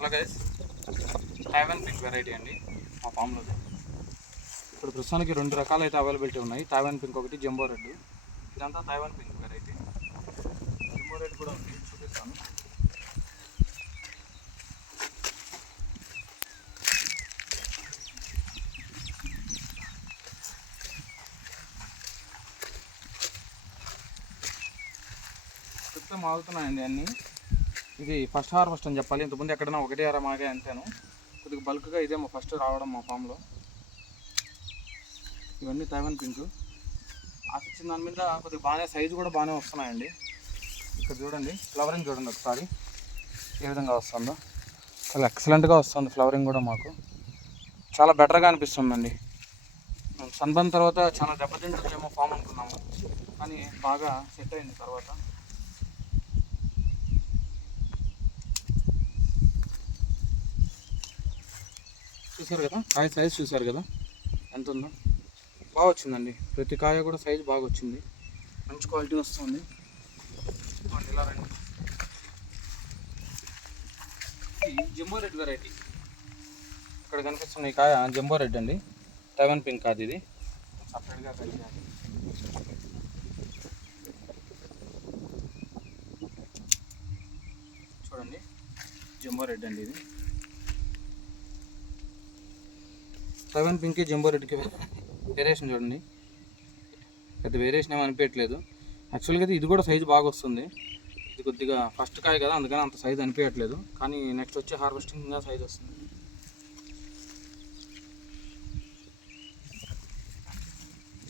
Hello guys, Taiwan pink variety అండి మా ఫామ్లో. ఇప్పుడు ప్రస్తుతానికి 2 రకాలు అయితే అవైలబిలిటీ ఉన్నాయి. తైవాన్ పింక్ ఒకటి, జంబో రెడ్. ఇదంతా Taiwan pink variety. Jumbo red కూడా ఉంది, చూపిస్తాను. ప్రస్తుతం ఆగుతున్నాయండి అన్నీ. ఇది ఫస్ట్ హార్వెస్ట్ అని చెప్పాలి. ఇంతకుముందు ఎక్కడైనా ఒకటి అర మాగే అంటాను. కొద్దిగా బల్క్గా ఇదే మా ఫస్ట్ రావడం మా ఫామ్లో. ఇవన్నీ తైవాన్ పింక్. ఆశించిన దాని మీద కొద్దిగా బాగానే సైజు కూడా బాగానే వస్తున్నాయండి. ఇక్కడ చూడండి, ఫ్లవరింగ్ చూడండి ఒకసారి ఏ విధంగా వస్తుందో. చాలా ఎక్సలెంట్గా వస్తుంది ఫ్లవరింగ్ కూడా. మాకు చాలా బెటర్గా అనిపిస్తుందండి. సన్బర్న్ తర్వాత చాలా దెబ్బతింటుందేమో ఫామ్ అనుకున్నాము, కానీ బాగా సెట్ అయింది తర్వాత. చూసారు కదా, కాయ సైజ్ చూసారు కదా ఎంత ఉందో. బాగా వచ్చిందండి, ప్రతి కాయ కూడా సైజ్ బాగా వచ్చింది, మంచి క్వాలిటీ వస్తుంది. ఇలా రండి, ఇది జంబో రెడ్ వెరైటీ. ఇక్కడ కనిపిస్తున్న ఈ కాయ జంబో రెడ్ అండి, తైవాన్ పింక్ కాదు ఇది. సపరేట్గా కట్ చేయాలి. చూడండి, జంబో రెడ్ అండి ఇది. తైవాన్ పింక్కి జంబో రెడ్కి వేరియేషన్ చూడండి, పెద్ద వేరియేషన్ ఏమీ అనిపించట్లేదు. యాక్చువల్గా ఇది కూడా సైజు బాగా వస్తుంది. ఇది కొద్దిగా ఫస్ట్ కాయ కదా, అందుకని అంత సైజు అనిపించట్లేదు, కానీ నెక్స్ట్ వచ్చే హార్వెస్టింగ్ ఇంకా సైజ్ వస్తుంది.